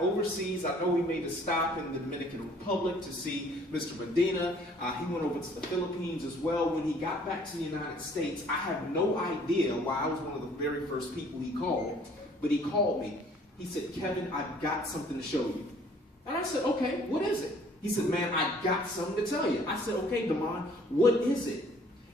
overseas. I know he made a stop in the Dominican Republic to see Mr. Medina. He went over to the Philippines as well. When he got back to the United States, I have no idea why I was one of the very first people he called, but he called me. He said, Kevin, I've got something to show you. And I said, okay, what is it? He said, man, I got something to tell you. I said, okay, Damon, what is it?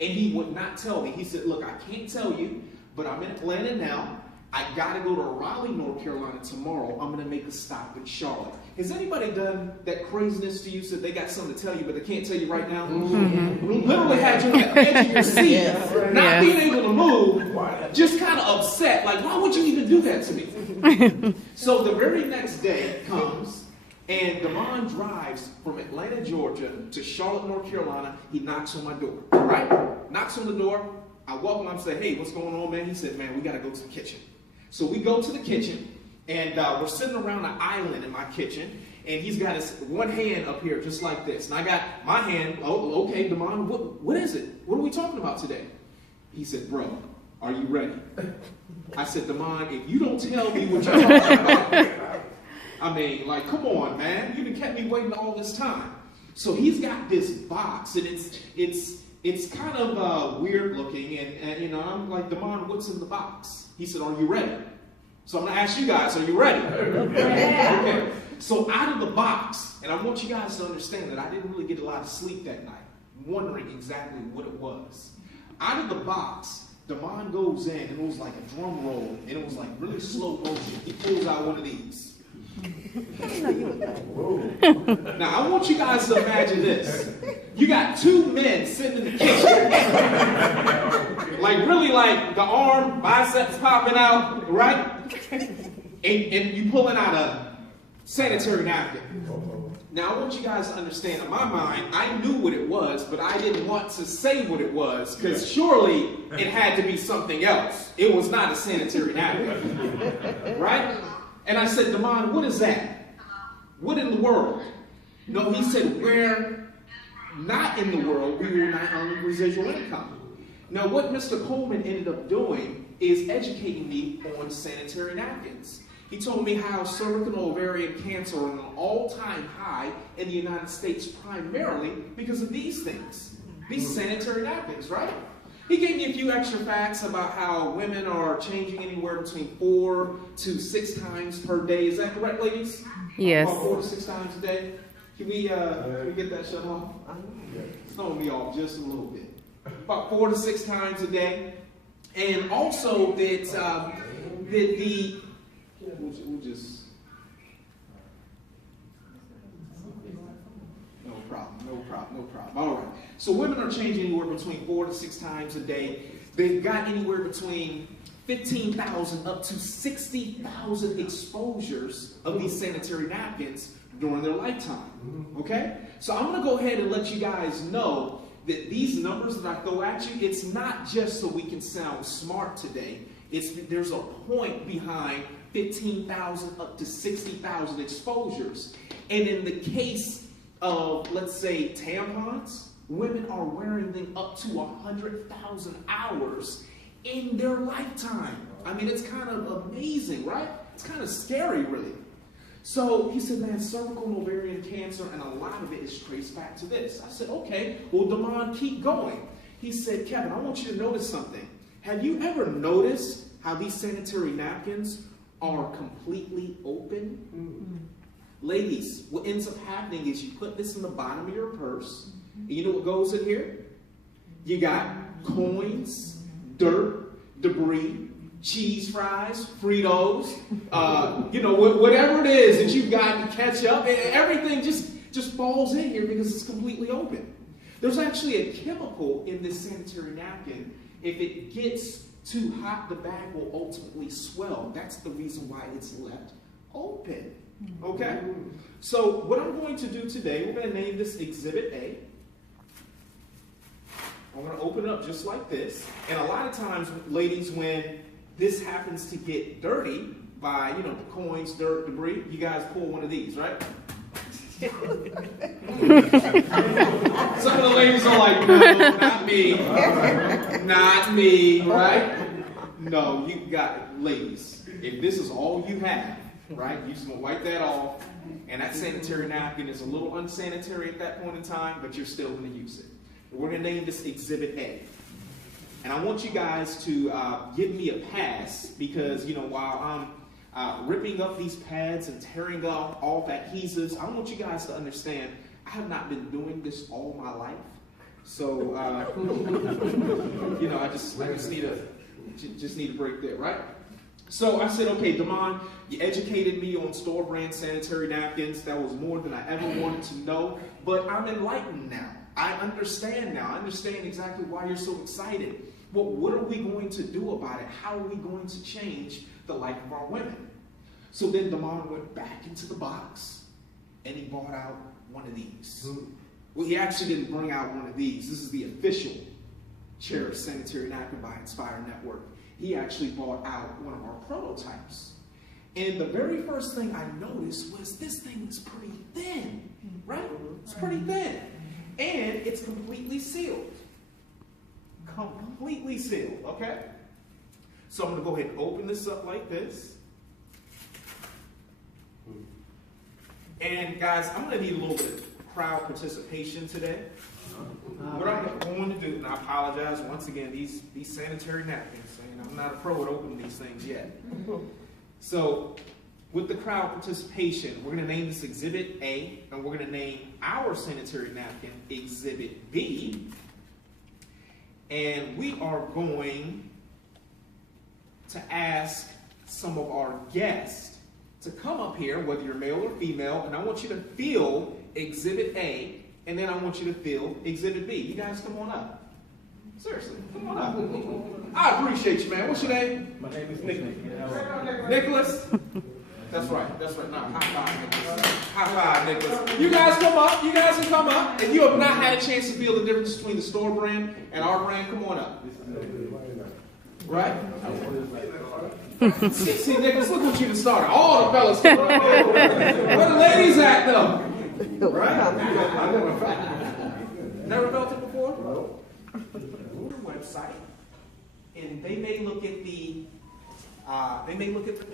And he would not tell me. He said, look, I can't tell you, but I'm in Atlanta now. I got to go to Raleigh, North Carolina tomorrow. I'm going to make a stop in Charlotte. Has anybody done that craziness to you? So they got something to tell you, but they can't tell you right now? Mm-hmm. Literally had you on the edge of your seat, not being able to move, just kind of upset. Like, why would you even do that to me? So the very next day comes, and Damon drives from Atlanta, Georgia to Charlotte, North Carolina. He knocks on my door, right? Knocks on the door. I welcome him and say, hey, what's going on, man? He said, man, we got to go to the kitchen. So we go to the kitchen, and we're sitting around an island in my kitchen, and he's got his one hand up here just like this. And I got my hand, oh, okay, Damon, what is it? What are we talking about today? He said, bro, are you ready? I said, Damon, if you don't tell me what you're talking about, I mean, like, come on, man. You've kept me waiting all this time. So he's got this box, and it's kind of weird looking, and you know, I'm like, Damon, what's in the box? He said, are you ready? So I'm going to ask you guys, are you ready? Okay. So out of the box, and I want you guys to understand that I didn't really get a lot of sleep that night, wondering exactly what it was. Out of the box, Damon goes in, and it was like a drum roll, and it was like really slow motion. He pulls out one of these. Now I want you guys to imagine this. You got two men sitting in the kitchen, like really like the arm, biceps popping out, right? And you pulling out a sanitary napkin. Now I want you guys to understand, in my mind, I knew what it was, but I didn't want to say what it was, because surely it had to be something else. It was not a sanitary napkin, right? And I said, Damon, what is that? What in the world? No, he said, we're not in the world. We will not earn residual income. Now, what Mr. Coleman ended up doing is educating me on sanitary napkins. He told me how cervical and ovarian cancer are on an all-time high in the United States, primarily because of these things, these sanitary napkins, right? He gave me a few extra facts about how women are changing anywhere between 4 to 6 times per day. Is that correct, ladies? Yes. About 4 to 6 times a day. Can we get that shut off? It's throwing me off just a little bit. About 4 to 6 times a day. And also that we'll just... No problem. All right. So women are changing anywhere between 4 to 6 times a day. They've got anywhere between 15,000 up to 60,000 exposures of these sanitary napkins during their lifetime. Okay? So I'm going to go ahead and let you guys know that these numbers that I throw at you, it's not just so we can sound smart today. There's a point behind 15,000 up to 60,000 exposures. And in the case of, let's say, tampons, women are wearing them up to 100,000 hours in their lifetime. I mean, it's kind of amazing, right? It's kind of scary, really. So he said, man, cervical and ovarian cancer, and a lot of it is traced back to this. I said, okay, well, Damon, keep going. He said, Kevin, I want you to notice something. Have you ever noticed how these sanitary napkins are completely open? Mm-hmm. Ladies, what ends up happening is you put this in the bottom of your purse, and you know what goes in here? You got coins, dirt, debris, cheese fries, Fritos, whatever it is that you've got to catch up, and everything just falls in here because it's completely open. There's actually a chemical in this sanitary napkin. If it gets too hot, the bag will ultimately swell. That's the reason why it's left open. Okay? So what I'm going to do today, we're going to name this Exhibit A. I'm going to open it up just like this. And a lot of times, ladies, when this happens to get dirty by, the coins, dirt, debris, you guys pull one of these, right? Some of the ladies are like, no, not me. Not me, right? No, you got it. Ladies, if this is all you have, right? You just gonna wipe that off, and that sanitary napkin is a little unsanitary at that point in time, but you're still gonna use it. We're gonna name this Exhibit A. And I want you guys to give me a pass because, you know, while I'm ripping up these pads and tearing off all adhesives, I want you guys to understand I have not been doing this all my life. So, you know, I just need a break there, right? So I said, okay, Damon, you educated me on store brand sanitary napkins. That was more than I ever wanted to know, but I'm enlightened now. I understand now. I understand exactly why you're so excited. Well, what are we going to do about it? How are we going to change the life of our women? So then Damon went back into the box and he brought out one of these. Well, he actually didn't bring out one of these. This is the official Cherish Sanitary Napkin by Inspire Network. He actually brought out one of our prototypes. And the very first thing I noticed was this thing is pretty thin, right? It's pretty thin. And it's completely sealed. Completely sealed, okay? So I'm gonna go ahead and open this up like this. And guys, I'm gonna need a little bit of crowd participation today. What I'm going to do, and I apologize once again, these sanitary napkins, and I'm not a pro at opening these things yet. So with the crowd participation, we're going to name this Exhibit A, and we're going to name our sanitary napkin Exhibit B. And we are going to ask some of our guests to come up here, whether you're male or female, and I want you to feel Exhibit A, and then I want you to feel Exhibit B. You guys come on up. Seriously, come on up. I appreciate you, man. What's your name? My name is Nicholas. Nicholas? That's right. That's right. No, high five, Nicholas. High five, Nicholas. You guys come up. You guys can come up. If you have not had a chance to feel the difference between the store brand and our brand, come on up. Right? See, Nicholas, look what you just started. All the fellas come up. Where the ladies at, though? Right? I never felt it. Never felt it before? No. Website, and they may look at the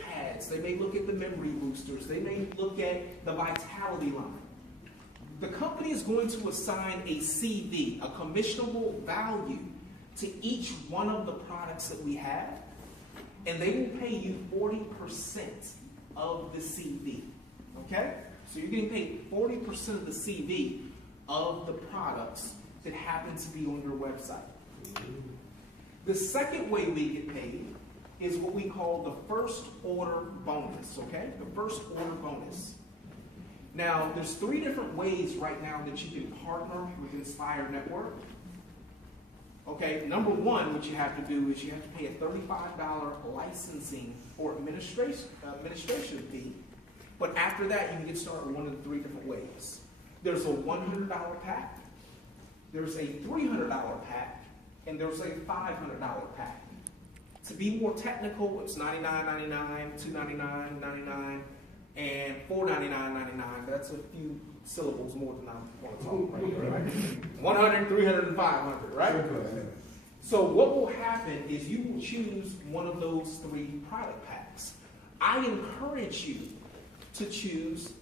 pads, they may look at the memory boosters, they may look at the vitality line. The company is going to assign a CV, a commissionable value, to each one of the products that we have, and they will pay you 40% of the CV. Okay? So you're getting paid 40% of the CV of the products that happen to be on your website. The second way we get paid is what we call the first order bonus, okay? The first order bonus. Now, there's 3 different ways right now that you can partner with Inspire Network. Okay, number one, what you have to do is you have to pay a $35 licensing or administration fee. But after that, you can get started one of the 3 different ways. There's a $100 pack, there's a $300 pack, and there's a $500 pack. To be more technical, it's $99.99, $299.99, and $499.99. That's a few syllables more than I want to talk right here, right? 100, 300, and 500, right? So what will happen is you will choose one of those 3 product packs. I encourage you to choose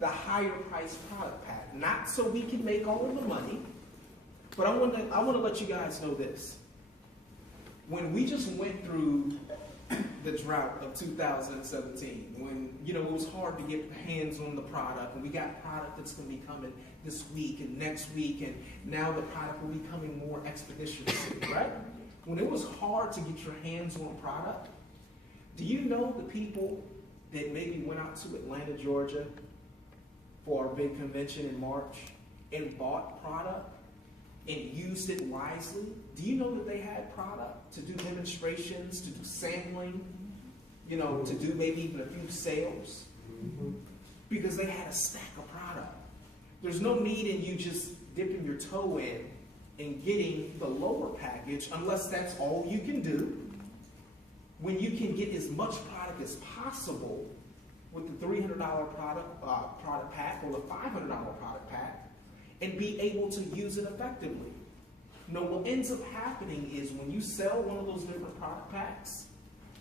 the higher price product pack, not so we can make all the money, but I want to let you guys know this. When we just went through the drought of 2017, when it was hard to get hands on the product, and we got product that's going to be coming this week and next week, and now the product will be coming more expeditiously, right? When it was hard to get your hands on a product, do you know the people that maybe went out to Atlanta, Georgia for our big convention in March and bought product and used it wisely? Do you know that they had product to do demonstrations, to do sampling, to do maybe even a few sales? Because they had a stack of product. There's no need in you just dipping your toe in and getting the lower package unless that's all you can do, when you can get as much product as possible with the $300 product pack or the $500 product pack and be able to use it effectively. Now, what ends up happening is when you sell one of those different product packs,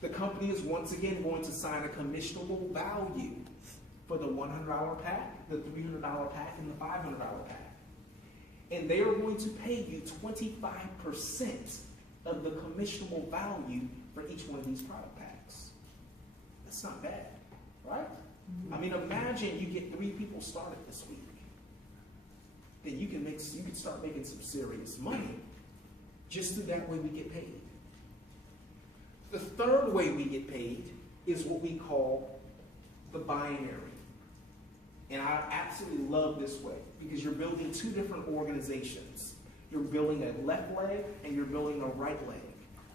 The company is once again going to sign a commissionable value for the $100 pack, the $300 pack, and the $500 pack. And they are going to pay you 25% of the commissionable value for each one of these product packs. That's not bad, right? I mean, imagine you get 3 people started this week. Then you can start making some serious money just through that way we get paid. The third way we get paid is what we call the binary. And I absolutely love this way because you're building 2 different organizations. You're building a left leg and you're building a right leg.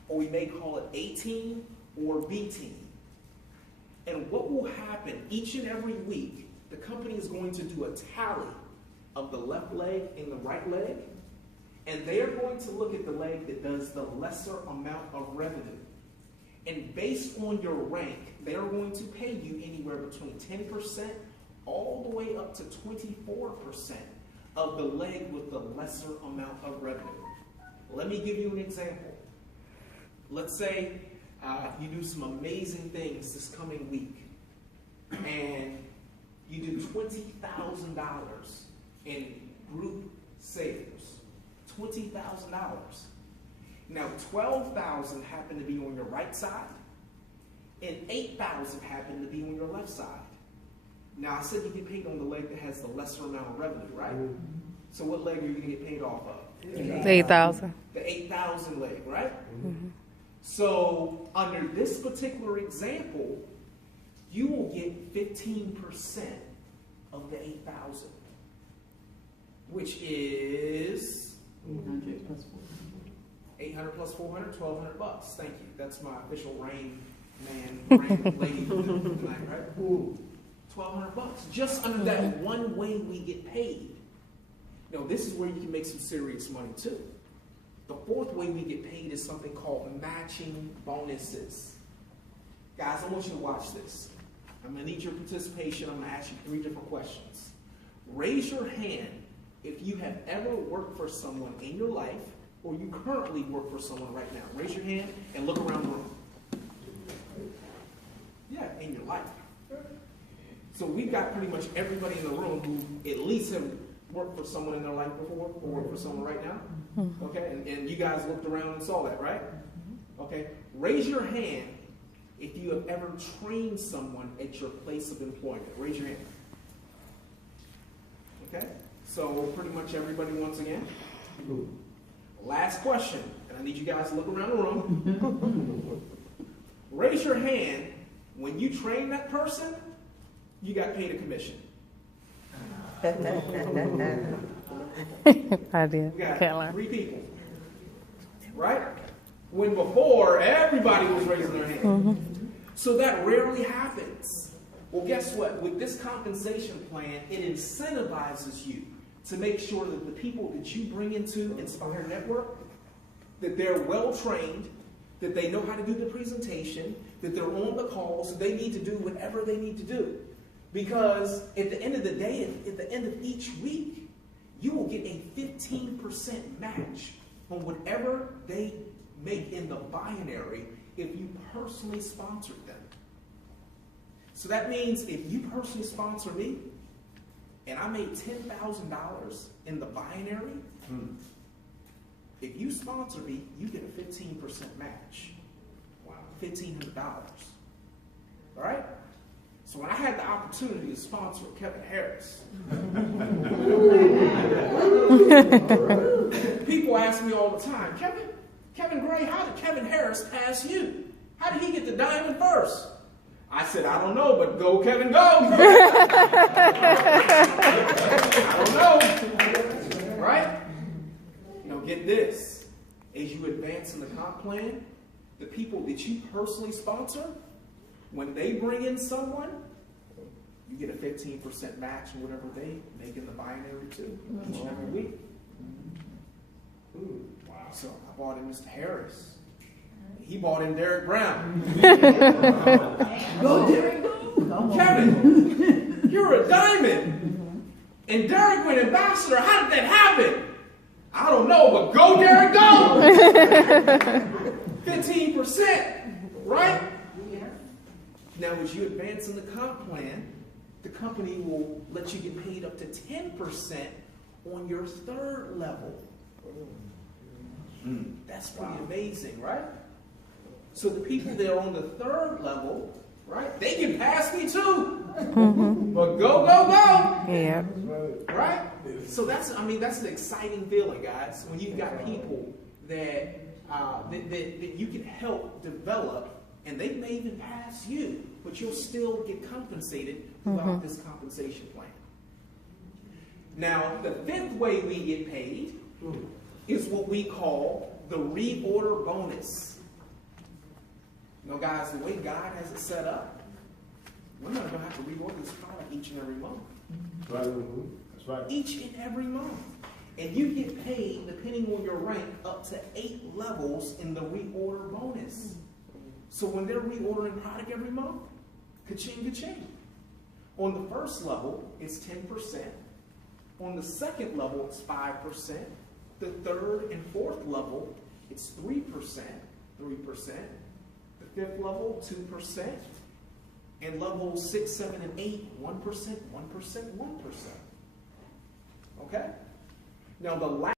Or we may call it A team or B team. And what will happen each and every week, the company is going to do a tally of the left leg and the right leg. And they are going to look at the leg that does the lesser amount of revenue. And based on your rank, they are going to pay you anywhere between 10% all the way up to 24% of the leg with the lesser amount of revenue. Let me give you an example. Let's say you do some amazing things this coming week, and you do $20,000 in group sales. $20,000. Now, $12,000 happen to be on your right side, and $8,000 happen to be on your left side. Now, I said you get paid on the leg that has the lesser amount of revenue, right? So what leg are you going to get paid off of? The 8,000. The 8,000 leg, right? Mm-hmm. So under this particular example, you will get 15% of the 8,000, which is 800 plus 400, $1,200. Thank you. That's my official rain lady tonight, right? $1,200. Just under that one way we get paid. Now, this is where you can make some serious money too. The fourth way we get paid is something called matching bonuses. Guys, I want you to watch this. I'm going to need your participation. I'm going to ask you 3 different questions. Raise your hand if you have ever worked for someone in your life or you currently work for someone right now. Raise your hand and look around the room. Yeah, in your life. So we've got pretty much everybody in the room who at least have worked for someone in their life before or work for someone right now. Okay, and you guys looked around and saw that, right? Okay, raise your hand if you have ever trained someone at your place of employment. Raise your hand. Okay, so pretty much everybody once again. Last question, and I need you guys to look around the room. Raise your hand when you train that person, you got paid a commission. I did. We got Can't lie. 3 people. Right? When before, everybody was raising their hand. Mm-hmm. So that rarely happens. Well, guess what? With this compensation plan, it incentivizes you to make sure that the people that you bring into Inspire Network, that they're well trained, that they know how to do the presentation, that they're on the calls, so they need to do whatever they need to do. Because at the end of the day, at the end of each week, you will get a 15% match on whatever they make in the binary if you personally sponsored them. So that means if you personally sponsor me, and I made $10,000 in the binary, if you sponsor me, you get a 15% match. Wow. $1,500. All right? So when I had the opportunity to sponsor Kevin Harris, people ask me all the time, Kevin Gray, how did Kevin Harris pass you? How did he get the diamond first? I said, I don't know, but go Kevin, go. I don't know. Right? Now get this. As you advance in the comp plan, the people that you personally sponsor, when they bring in someone, you get a 15% match on whatever they make in the binary too, each and every week. Ooh, wow. So I bought in Mr. Harris. He bought in Derek Brown. Go, Derek, go. Kevin, you're a diamond. And Derek went ambassador. How did that happen? I don't know, but go, Derek, go. 15%, right? Now, as you advance in the comp plan, the company will let you get paid up to 10% on your third level. That's pretty amazing, right? So the people that are on the third level, right, they can pass me too. But go, go, go. Yeah. Right? So that's an exciting feeling, guys, when you've got people that you can help develop, and they may even pass you, but you'll still get compensated throughout this compensation plan. Now, the fifth way we get paid is what we call the reorder bonus. You know, guys, the way God has it set up, we're not going to have to reorder this product each and every month. Right. That's right. Each and every month. And you get paid, depending on your rank, up to 8 levels in the reorder bonus. So when they're reordering product every month, ka-ching, ka-ching. On the first level, it's 10%. On the second level, it's 5%. The third and fourth level, it's 3%. 3%. The fifth level, 2%. And levels 6, 7, and 8, 1%, 1%, 1%. Okay? Now the last